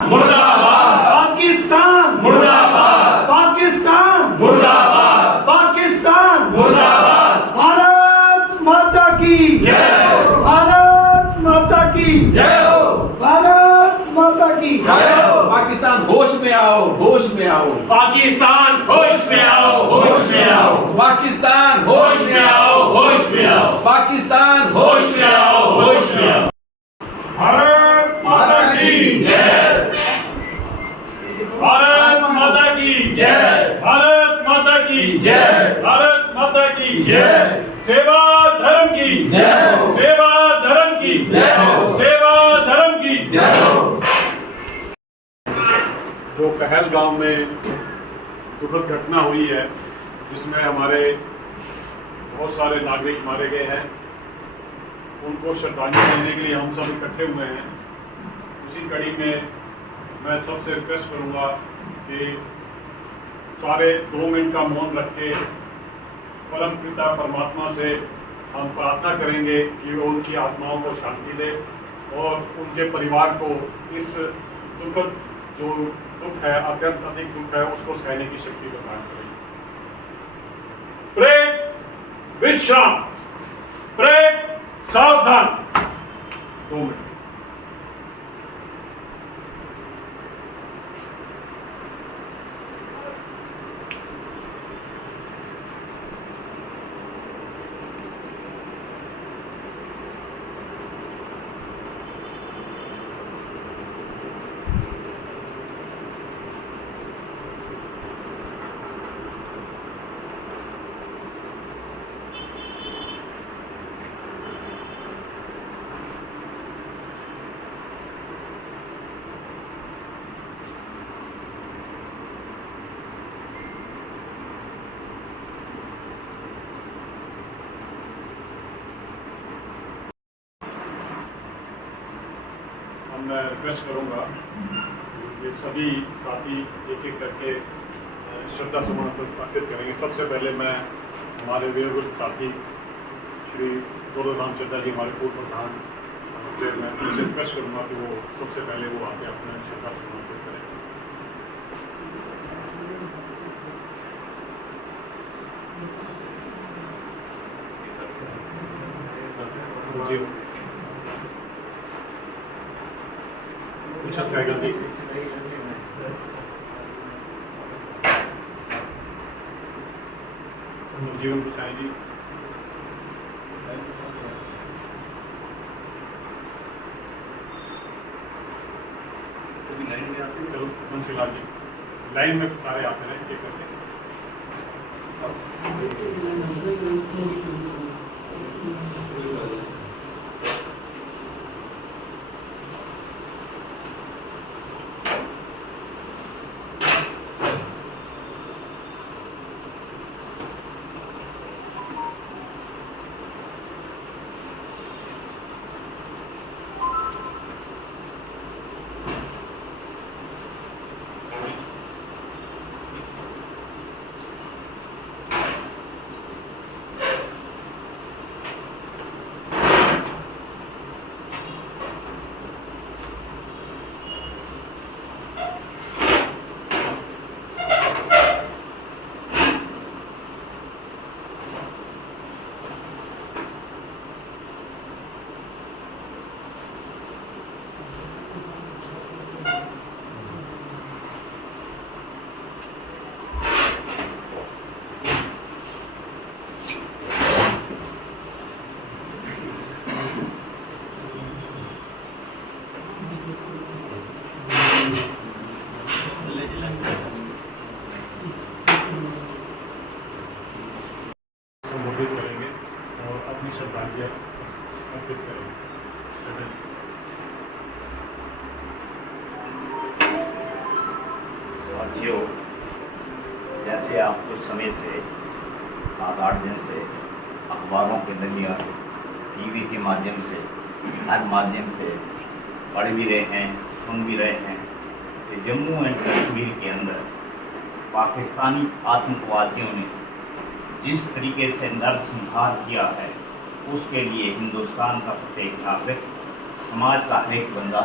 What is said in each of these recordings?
मुर्दाबाद पाकिस्तान मुर्दाबाद पाकिस्तान मुर्दाबाद पाकिस्तान मुर्दाबाद भारत माता की जय हो भारत माता की जय हो भारत माता की जय हो पाकिस्तान होश में आओ, होश में आओ। पाकिस्तान होश में आओ होश में आओ पाकिस्तान होश में आओ होश में आओ पाकिस्तान होश में आओ होश में आओ भारत माता की जय भारत माता की जय भारत माता की जय भारत माता की जय सेवा धर्म की जय हो सेवा धर्म की जय हो सेवा धर्म की जय हो। जो पहलगाम में दुखद घटना हुई है जिसमें हमारे बहुत सारे नागरिक मारे गए हैं, उनको श्रद्धांजलि देने के लिए हम सब इकट्ठे हुए हैं। उसी कड़ी में मैं सबसे रिक्वेस्ट करूंगा कि सारे 2 मिनट का मौन रख के परम पिता परमात्मा से हम प्रार्थना करेंगे कि वो उनकी आत्माओं को शांति दे और उनके परिवार को इस दुखद जो दुख है, अत्यंत अधिक दुख है, उसको सहने की शक्ति प्रदान करें। प्रेम विश्राम, प्रेम सावधान। 2 मिनट। मैं रिक्वेस्ट करूंगा ये सभी साथी एक एक करके श्रद्धा सुमन अर्पित करेंगे। सबसे पहले मैं हमारे वीरवृद्ध साथी श्री गोरखराम चड्ढा जी, हमारे पूर्व प्रधान, मैं उनसे रिक्वेस्ट करूंगा कि वो सबसे पहले वो आके अपने श्रद्धा सुमन अर्पित करें। जी कुछ अच्छा है गलती जीवन गुसाई जी, सभी लाइन में आते हैं। चलो मुंशीलाल जी, लाइन में सारे आते हैं एक करके। संबोधित करेंगे और अपनी श्रद्धांजलि अर्पित करेंगे। साथियों, जैसे आप कुछ समय से 7-8 दिन से अखबारों के जरिए, टीवी के माध्यम से, हर माध्यम से पढ़ भी रहे हैं, सुन भी रहे हैं कि जम्मू एंड कश्मीर के अंदर पाकिस्तानी आतंकवादियों ने जिस तरीके से नरसंहार किया है, उसके लिए हिंदुस्तान का प्रत्येक नागरिक, समाज का हर एक बंदा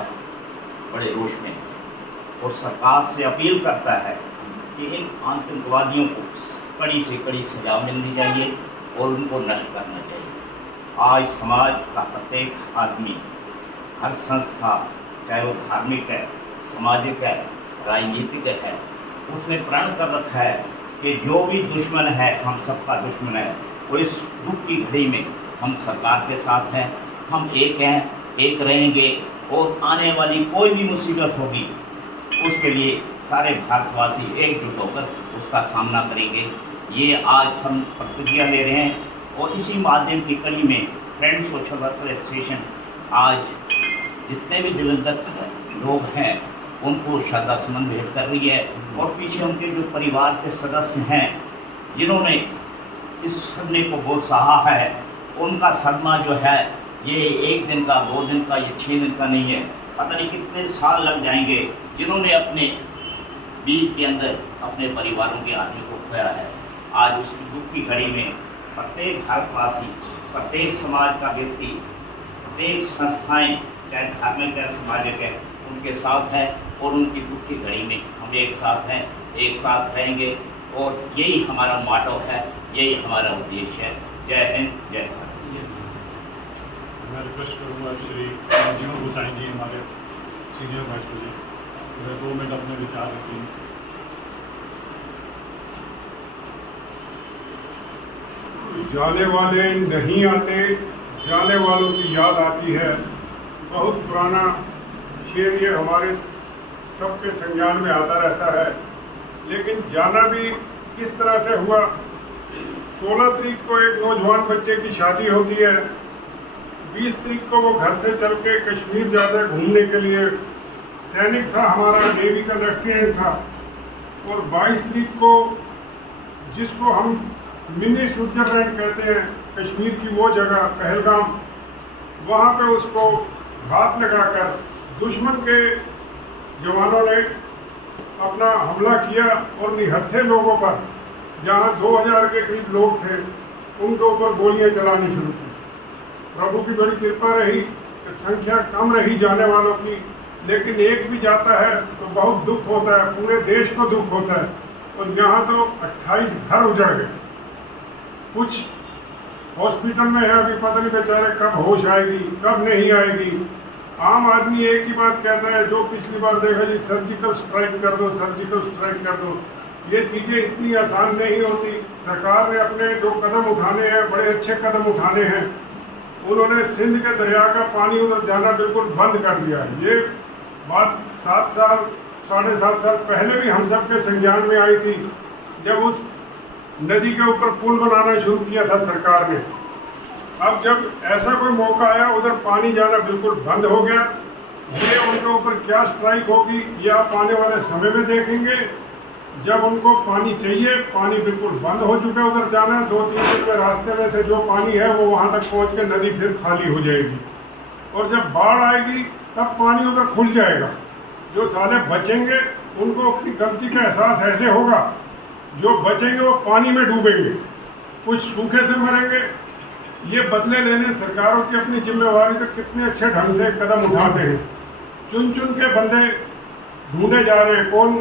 बड़े रोष में है। और सरकार से अपील करता है कि इन आतंकवादियों को कड़ी से कड़ी सजा मिलनी चाहिए और उनको नष्ट करना चाहिए। आज समाज का प्रत्येक आदमी, हर संस्था, चाहे वो धार्मिक है, सामाजिक है, राजनीतिक है, उसने प्रण कर रखा है कि जो भी दुश्मन है हम सबका दुश्मन है। और इस दुख की घड़ी में हम सरकार के साथ हैं, हम एक हैं, एक रहेंगे और आने वाली कोई भी मुसीबत होगी उसके लिए सारे भारतवासी एकजुट होकर उसका सामना करेंगे। ये आज हम प्रतिज्ञा ले रहे हैं और इसी माध्यम की कड़ी में फ्रेंड्स सोशल वर्कर एसोसिएशन आज जितने भी दिवंगत लोग हैं उनको श्रद्धा सुमन भेंट कर रही है। और पीछे उनके जो परिवार के सदस्य हैं जिन्होंने इस सदमे को बहुत सहा है, उनका सदमा जो है ये 1 दिन का, 2 दिन का, ये 6 दिन का नहीं है, पता नहीं कितने साल लग जाएंगे, जिन्होंने अपने बीच के अंदर अपने परिवारों के आदमी को खोया है। आज उस दुख की घड़ी में प्रत्येक भारतवासी, प्रत्येक समाज का व्यक्ति, प्रत्येक संस्थाएं, चाहे धार्मिक है, सामाजिक है, उनके साथ है और उनकी दुख की घड़ी में हम एक साथ हैं, एक साथ रहेंगे और यही हमारा मोटो है, यही हमारा उद्देश्य है। जय हिंद, जय भारत। मैं रिक्वेस्ट करूँगा श्री जीवन गोसाई जी, हमारे सीनियर वाइस प्रेसिडेंट, 2 मिनट अपने विचार रखें। जाने वाले नहीं आते, जाने वालों की याद आती है। बहुत पुराना शेर ये हमारे सबके संज्ञान में आता रहता है, लेकिन जाना भी किस तरह से हुआ। 16 तारीख को एक नौजवान बच्चे की शादी होती है, 20 तारीख को वो घर से चल के कश्मीर जाता है घूमने के लिए। सैनिक था हमारा, नेवी का लेफ्टिनेंट था। और 22 तारीख को जिसको हम मिनी स्विट्जरलैंड कहते हैं, कश्मीर की वो जगह पहलगाम, वहाँ पे उसको घात लगाकर दुश्मन के जवानों ने अपना हमला किया और निहत्थे लोगों पर, जहाँ 2000 के करीब लोग थे, उनके ऊपर गोलियां चलानी शुरू की। प्रभु की बड़ी कृपा रही कि संख्या कम रही जाने वालों की, लेकिन एक भी जाता है तो बहुत दुख होता है, पूरे देश को दुख होता है। और यहाँ तो 28 घर उजड़ गए, कुछ हॉस्पिटल में है, अभी पता नहीं बेचारे कब होश आएगी, कब नहीं आएगी। आम आदमी एक ही बात कहता है, जो पिछली बार देखा जी, सर्जिकल स्ट्राइक कर दो, सर्जिकल स्ट्राइक कर दो। ये चीज़ें इतनी आसान नहीं होती। सरकार ने अपने जो कदम उठाने हैं, बड़े अच्छे कदम उठाने हैं। उन्होंने सिंध के दरिया का पानी उधर जाना बिल्कुल बंद कर दिया है। ये बात 7 साल, 7.5 साल पहले भी हम सब के संज्ञान में आई थी, जब उस नदी के ऊपर पुल बनाना शुरू किया था सरकार ने। अब जब ऐसा कोई मौका आया, उधर पानी जाना बिल्कुल बंद हो गया। ये उनके ऊपर क्या स्ट्राइक होगी ये आप आने वाले समय में देखेंगे। जब उनको पानी चाहिए, पानी बिल्कुल बंद हो चुका है उधर जाना। 2-3 दिन में रास्ते में से जो पानी है वो वहाँ तक पहुँच के नदी फिर खाली हो जाएगी। और जब बाढ़ आएगी तब पानी उधर खुल जाएगा। जो साले बचेंगे उनको अपनी गलती का एहसास ऐसे होगा, जो बचेंगे वो पानी में डूबेंगे, कुछ सूखे से मरेंगे। ये बदले लेने सरकारों की अपनी जिम्मेवारी तो कितने अच्छे ढंग से कदम उठाते हैं। चुन चुन के बंदे ढूंढे जा रहे हैं, कौन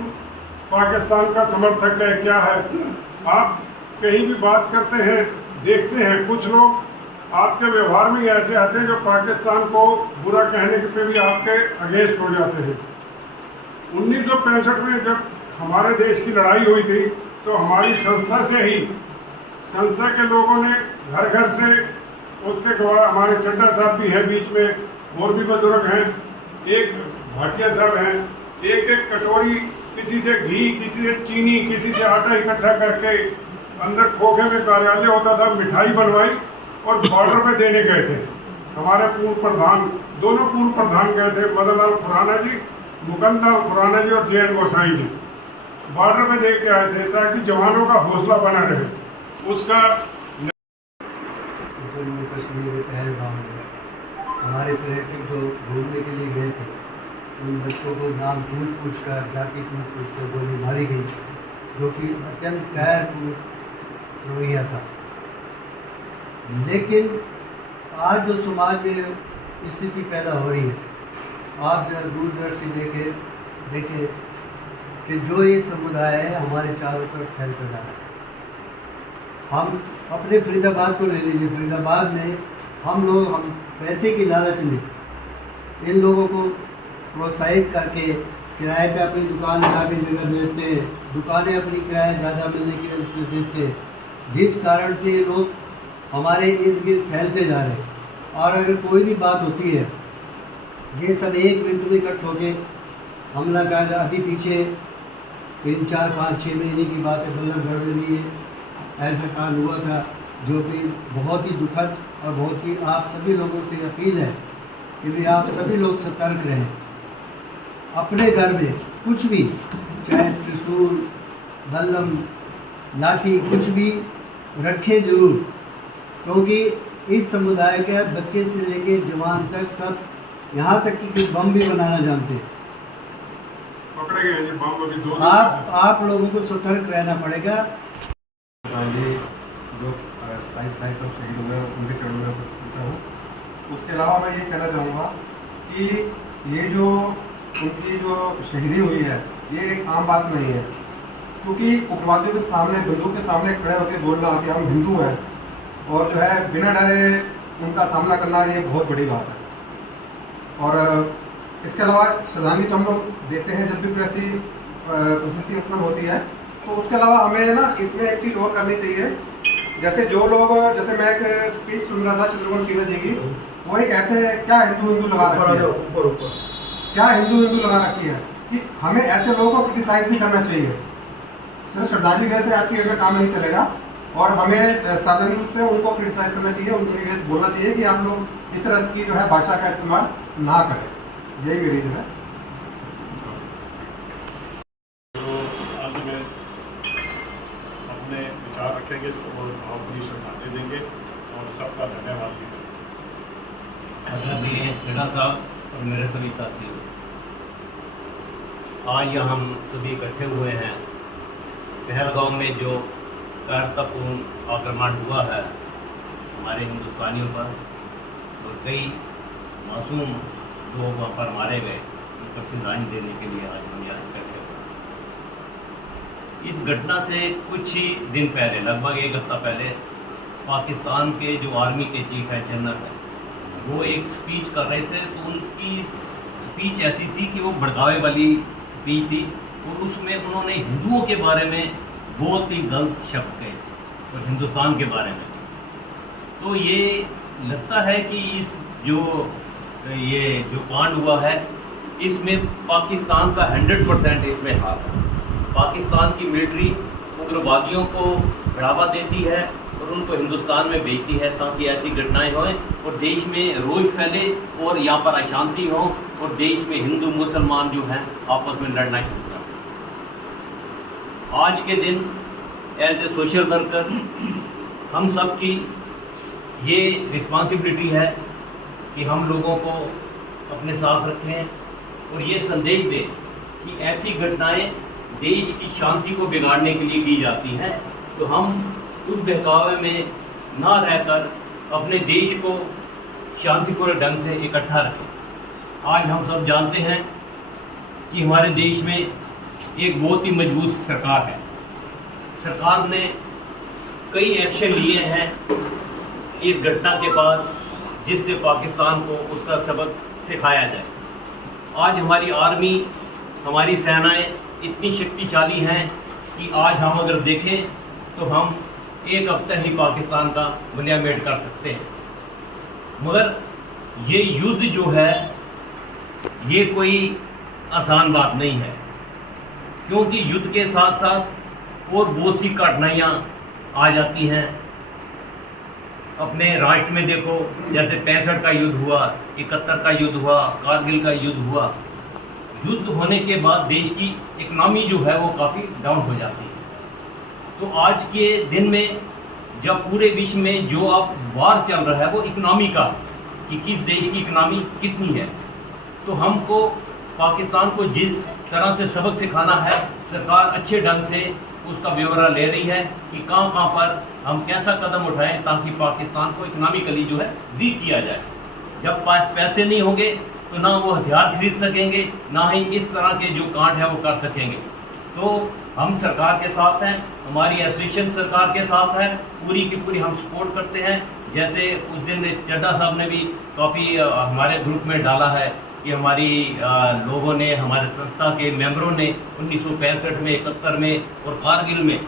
पाकिस्तान का समर्थक है, क्या है। आप कहीं भी बात करते हैं, देखते हैं कुछ लोग आपके व्यवहार में ऐसे आते हैं जो पाकिस्तान को बुरा कहने पे भी आपके अगेंस्ट हो जाते हैं। 1965 में जब हमारे देश की लड़ाई हुई थी तो हमारी संस्था से ही, संस्था के लोगों ने घर घर से, उसके गवाह हमारे चड्डा साहब भी हैं बीच में और भी बुजुर्ग हैं, एक भाटिया साहब हैं, एक एक कटोरी किसी से घी, किसी से चीनी, किसी से आटा इकट्ठा करके अंदर खोखे में कार्यालय होता था, मिठाई बनवाई और बॉर्डर पे देने गए थे। हमारे पूर्व प्रधान, दोनों पूर्व प्रधान गए थे, मदन लाल खुराना जी, मुकुंद लाल खुराना जी और JN गोसाई जी, बॉर्डर पे दे के आए थे ताकि जवानों का हौसला बना रहे। उसका जम्मू कश्मीर पहलगाम में हमारे पर्यटक जो घूमने के लिए गए थे, उन बच्चों को नाम पूछ कर, जाति पूछ कर गोली मारी गई, जो कि अत्यंत कायरपूर्ण रवैया था। लेकिन आज जो समाज में स्थिति पैदा हो रही है, आप जरा दूरदर्शी देखिए कि जो ये समुदाय है हमारे चारों तरफ फैलता जा रहा है। हम अपने फरीदाबाद को ले लीजिए, फरीदाबाद में हम पैसे की लालच में इन लोगों को प्रोत्साहित करके किराए पे अपनी दुकान जहाँ भी जगह देते हैं, दुकानें अपनी किराया ज़्यादा मिलने की वजह से देते हैं, जिस कारण से ये लोग हमारे इर्द गिर्द फैलते जा रहे हैं। और अगर कोई भी बात होती है ये सब 1 मिनट में इकट्ठ होके हमला कर, अभी पीछे 3, 4, 5, 6 महीने की बात है, बल्लभगढ़ में भी ऐसा कांड हुआ था, जो कि बहुत ही दुखद और बहुत ही आप सभी लोगों से अपील है कि भी आप सभी लोग सतर्क रहें। अपने घर में कुछ भी, चाहे त्रिशूल, बल्लम, लाठी, कुछ भी रखें जरूर, क्योंकि इस समुदाय के बच्चे से लेके जवान तक सब, यहाँ तक कि बम भी बनाना जानते हैं। पकड़े गए हैं ये बम अभी 2 आप लोगों को सतर्क रहना पड़ेगा। ये जो 27 भाई सब शहीद हुए हैं उनके चरणों में पूछता हूँ। उसके अलावा मैं ये कहना चाहूँगा कि ये जो उनकी जो शहीदी हुई है ये एक आम बात नहीं है, क्योंकि उग्रवादियों के सामने, बंदूक के सामने खड़े होकर बोलना कि हम हिंदू हैं और जो है बिना डरे उनका सामना करना, ये बहुत बड़ी बात है। और इसके अलावा श्रद्धांजलि तो हम लोग देते हैं जब भी कोई ऐसी परिस्थिति उत्पन्न होती है, तो उसके अलावा हमें ना इसमें एक चीज़ और करनी चाहिए। जैसे जो लोग, जैसे मैं एक स्पीच सुन रहा था शत्रुघ्न सिन्हा जी की, वो ही कहते हैं क्या हिंदू लगा रखी है, क्या हिंदू लगा रखी है, कि हमें ऐसे लोगों को क्रिटिसाइज भी करना चाहिए। सिर्फ श्रद्धांजलि देने से आपकी अगर काम नहीं चलेगा, और हमें सार्वजनिक रूप से उनको क्रिटिसाइज करना चाहिए, उनको बोलना चाहिए कि आप लोग इस तरह की जो है भाषा का इस्तेमाल ना करें। यही मेरी जो है। तो आज में अपने विचार रखेंगे और भावभीनी श्रद्धांजलि देंगे और सबका धन्यवाद भी करेंगे। आदरणीय जड़ा साहब और मेरे सभी साथियों, आज यहाँ हम सभी इकट्ठे हुए हैं पहलगाम में जो कायरतापूर्ण आक्रमण हुआ है हमारे हिंदुस्तानियों पर, और कई मासूम लोग वहाँ पर मारे गए, उनको श्रद्धांजलि देने के लिए आज हम यहाँ इकट्ठे हुए। इस घटना से कुछ ही दिन पहले, लगभग 1 हफ्ता पहले, पाकिस्तान के जो आर्मी के चीफ है, जनरल है, वो एक स्पीच कर रहे थे। तो उनकी स्पीच ऐसी थी कि वो भड़कावे वाली स्पीच थी, और उसमें उन्होंने हिंदुओं के बारे में बहुत ही गलत शब्द कहे थे और हिंदुस्तान के बारे में। तो ये लगता है कि इस जो कांड हुआ है इसमें पाकिस्तान का 100% इसमें हाथ है। पाकिस्तान की मिलिट्री उग्रवादियों को बढ़ावा देती है और उनको हिंदुस्तान में भेजती है ताकि ऐसी घटनाएं हों और देश में रोष फैले और यहाँ पर अशांति हो और देश में हिंदू मुसलमान जो हैं आपस में लड़ना शुरू कर दें। आज के दिन एज ए सोशल वर्कर हम सब की ये रिस्पॉन्सिबिलिटी है कि हम लोगों को अपने साथ रखें और ये संदेश दें कि ऐसी घटनाएं देश की शांति को बिगाड़ने के लिए की जाती हैं, तो हम उस बहकावे में ना रहकर अपने देश को शांतिपूर्ण ढंग से इकट्ठा रखें। आज हम सब जानते हैं कि हमारे देश में एक बहुत ही मजबूत सरकार है। सरकार ने कई एक्शन लिए हैं इस घटना के बाद, जिससे पाकिस्तान को उसका सबक सिखाया जाए। आज हमारी आर्मी, हमारी सेनाएं इतनी शक्तिशाली हैं कि आज हम अगर देखें तो हम 1 हफ्ते ही पाकिस्तान का बुनियाद कर सकते हैं। मगर ये युद्ध जो है ये कोई आसान बात नहीं है, क्योंकि युद्ध के साथ साथ और बहुत सी कठिनाइयाँ आ जाती हैं। अपने राष्ट्र में देखो, जैसे 65 का युद्ध हुआ, 71 का युद्ध हुआ, कारगिल का युद्ध हुआ। युद्ध होने के बाद देश की इकनॉमी जो है वो काफ़ी डाउन हो जाती है। तो आज के दिन में जब पूरे विश्व में जो अब वार चल रहा है वो इकनॉमी का, कि किस देश की इकनॉमी कितनी है, तो हमको पाकिस्तान को जिस तरह से सबक सिखाना है, सरकार अच्छे ढंग से उसका ब्यौरा ले रही है कि कहाँ पर हम कैसा कदम उठाएं ताकि पाकिस्तान को इकनॉमिकली जो है वीक किया जाए। जब पास पैसे नहीं होंगे तो ना वो हथियार खरीद सकेंगे, ना ही इस तरह के जो कांड है वो कर सकेंगे। तो हम सरकार के साथ हैं, हमारी एसोसिएशन सरकार के साथ है, पूरी की पूरी हम सपोर्ट करते हैं। जैसे उस दिन चड्ढा साहब ने भी काफ़ी हमारे ग्रुप में डाला है कि हमारी लोगों ने, हमारे संस्था के मेंबरों ने 1965 में, 71 में और कारगिल में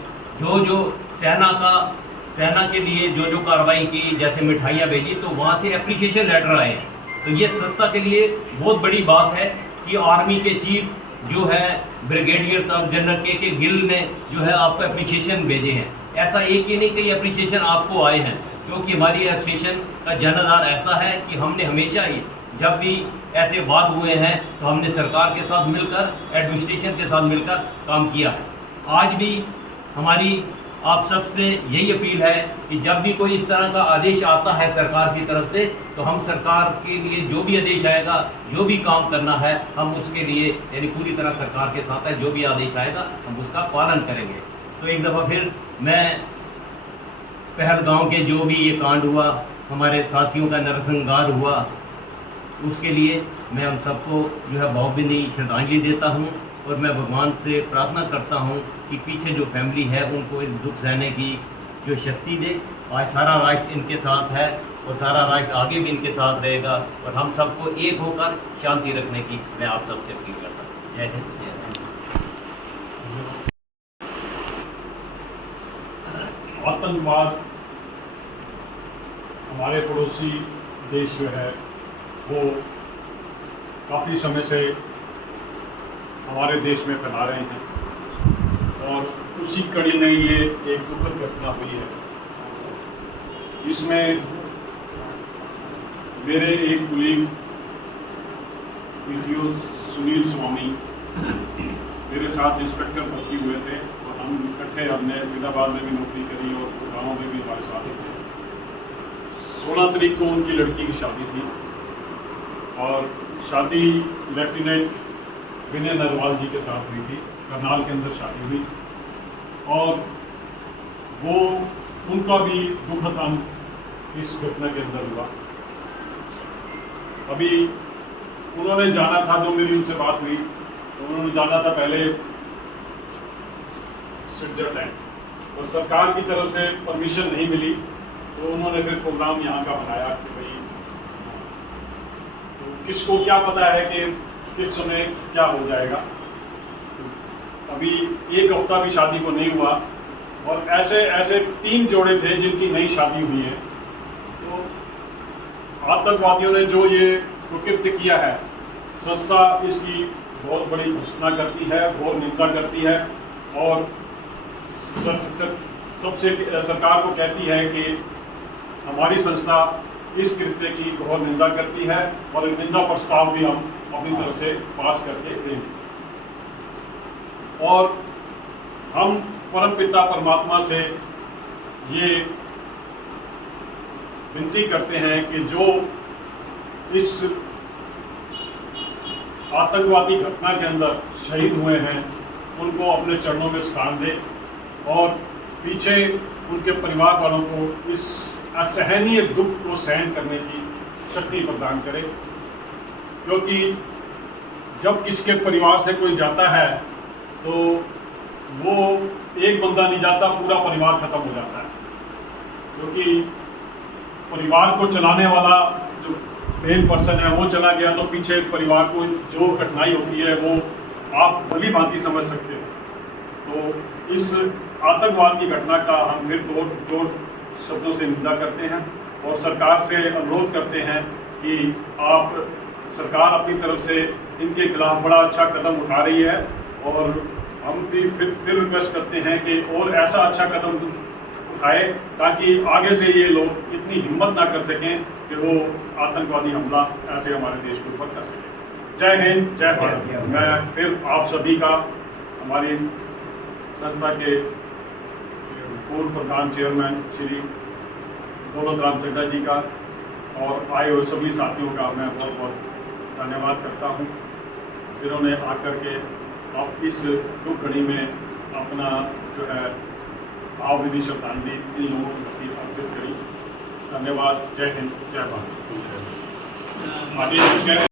जो सेना के लिए जो कार्रवाई की, जैसे मिठाइयाँ भेजी, तो वहाँ से एप्रिसिएशन लेटर आए हैं। तो ये संस्था के लिए बहुत बड़ी बात है कि आर्मी के चीफ जो है ब्रिगेडियर साहब जनरल के गिल ने जो है आपको एप्रिसिएशन भेजे हैं। ऐसा एक ही नहीं, कई एप्रिसिएशन आपको आए हैं, क्योंकि हमारी एसोसिएशन का जनाधार ऐसा है कि हमने हमेशा ही जब भी ऐसे वार हुए हैं तो हमने सरकार के साथ मिलकर, एडमिनिस्ट्रेशन के साथ मिलकर काम किया है। आज भी हमारी आप सबसे यही अपील है कि जब भी कोई इस तरह का आदेश आता है सरकार की तरफ से, तो हम सरकार के लिए जो भी आदेश आएगा, जो भी काम करना है, हम उसके लिए यानी पूरी तरह सरकार के साथ है। जो भी आदेश आएगा हम उसका पालन करेंगे। तो एक दफ़ा फिर मैं पहलगाम के जो भी ये कांड हुआ, हमारे साथियों का नरसंहार हुआ, उसके लिए मैं हम सबको जो है भावभीनी श्रद्धांजलि देता हूँ। और मैं भगवान से प्रार्थना करता हूँ कि पीछे जो फैमिली है उनको इस दुख सहने की जो शक्ति दे। आज सारा राष्ट्र इनके साथ है और सारा राष्ट्र आगे भी इनके साथ रहेगा, और हम सबको एक होकर शांति रखने की मैं आप सबसे अपील करता हूँ। जय हिंद, जय हिंद। आतंकवाद हमारे पड़ोसी देश जो है वो काफ़ी समय से हमारे देश में फैला रहे हैं, और उसी कड़ी में ये एक दुखद घटना हुई है। इसमें मेरे एक कुलीग वीडियो सुनील स्वामी मेरे साथ इंस्पेक्टर भर्ती हुए थे, और हम इकट्ठे, हमने फरीदाबाद में भी नौकरी करी और गाँव में भी हमारे साथ थे। 16 तारीख को उनकी लड़की की शादी थी, और शादी लेफ्टिनेंट विनय नरवाल जी के साथ हुई थी। करनाल के अंदर शादी हुई, और वो उनका भी दुखद अंत इस घटना के अंदर हुआ। अभी उन्होंने जाना था, जो मेरी उनसे बात हुई, तो उन्होंने जाना था पहले स्विट्जरलैंड, और सरकार की तरफ से परमिशन नहीं मिली, तो उन्होंने फिर प्रोग्राम यहाँ का बनाया कि भाई तो किसको क्या पता है कि किस समय क्या हो जाएगा। अभी एक हफ्ता भी शादी को नहीं हुआ, और ऐसे 3 जोड़े थे जिनकी नई शादी हुई है। तो आतंकवादियों ने जो ये कुकृत्य किया है, संस्था इसकी बहुत बड़ी भर्त्सना करती है, बहुत निंदा करती है, और सबसे सरकार को कहती है कि हमारी संस्था इस कृत्य की बहुत निंदा करती है, और निंदा प्रस्ताव भी हम अपनी तरफ से पास करके देंगे। और हम परमपिता परमात्मा से ये विनती करते हैं कि जो इस आतंकवादी घटना के अंदर शहीद हुए हैं, उनको अपने चरणों में स्थान दे, और पीछे उनके परिवार वालों को इस असहनीय दुख को सहन करने की शक्ति प्रदान करे। क्योंकि जब किसके परिवार से कोई जाता है तो वो एक बंदा नहीं जाता, पूरा परिवार खत्म हो जाता है। क्योंकि परिवार को चलाने वाला जो मेन पर्सन है वो चला गया, तो पीछे परिवार को जो कठिनाई होती है वो आप भली भांति समझ सकते हो। तो इस आतंकवाद की घटना का हम फिर जोर शब्दों से निंदा करते हैं, और सरकार से अनुरोध करते हैं कि सरकार अपनी तरफ से इनके खिलाफ बड़ा अच्छा कदम उठा रही है, और हम भी फिर रिक्वेस्ट करते हैं कि और ऐसा अच्छा कदम उठाए, ताकि आगे से ये लोग इतनी हिम्मत ना कर सकें कि वो आतंकवादी हमला ऐसे हमारे देश के ऊपर कर सकें। जय हिंद, जय भारत। मैं फिर आप सभी का, हमारी संस्था के पूर्व प्रधान चेयरमैन श्री दौलत राम चड्ढा जी का और आए हुए सभी साथियों का मैं बहुत बहुत धन्यवाद करता हूँ, जिन्होंने आकर के अब इस दुख घड़ी में अपना जो है भावभीनी श्रद्धांजलि इन लोगों के प्रति अर्पित करी। धन्यवाद। जय हिंद, जय भारत। आगे